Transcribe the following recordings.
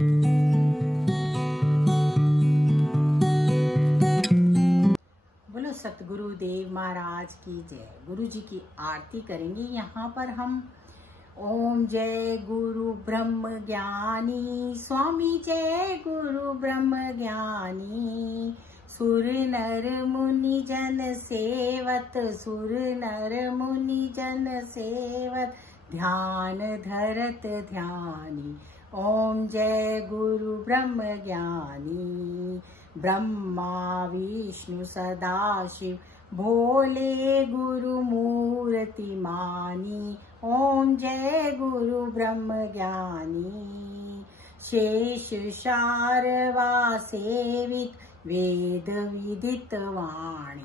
बोलो सतगुरु देव महाराज की जय। गुरु जी की आरती करेंगे। यहाँ पर हम ओम जय गुरु ब्रह्म ज्ञानी स्वामी, जय गुरु ब्रह्म ज्ञानी। सुर नर मुनि जन सेवत, सुर नर मुनि जन सेवत, ध्यान धरत ध्यानी। ओम जय गुरु ब्रह्म ज्ञानी। ब्रह्मा विष्णु सदाशिव भोले गुरु मूर्ति मानी। ओम जय गुरु ब्रह्म ज्ञानी। शेष शारवा सेवित वेद विदित वाणी।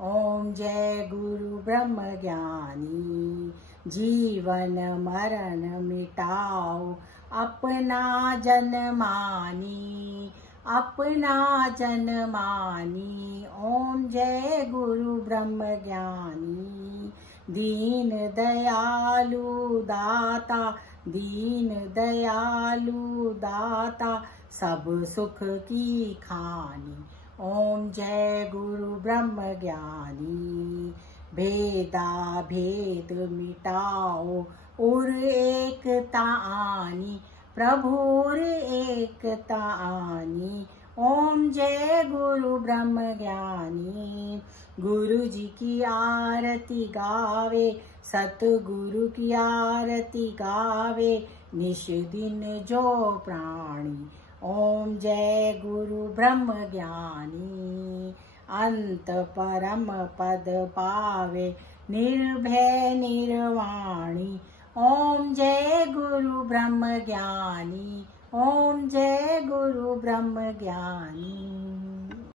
ओम जय गुरु ब्रह्म ज्ञानी। जीवन मरण मिटाओ अपना जन मानी, अपना जन मानी। ओम जय गुरु ब्रह्म ज्ञानी। दीन दयालु दाता, दीन दयालु दाता, सब सुख की खानी। ओम जय गुरु ब्रह्म ज्ञानी। भेदा भेद मिटाओ और एकता आनी, प्रभुर एकता आनी। ओम जय गुरु ब्रह्म ज्ञानी। गुरु जी की आरती गावे, सतगुरु की आरती गावे, निश दिन जो प्राणी। ओम जय गुरु ब्रह्म ज्ञानी। अंत परम पद पावे, निर्भय निर्वाणी। ओम जय गुरु ब्रह्म ज्ञानी। ओम जय गुरु ब्रह्म ज्ञानी।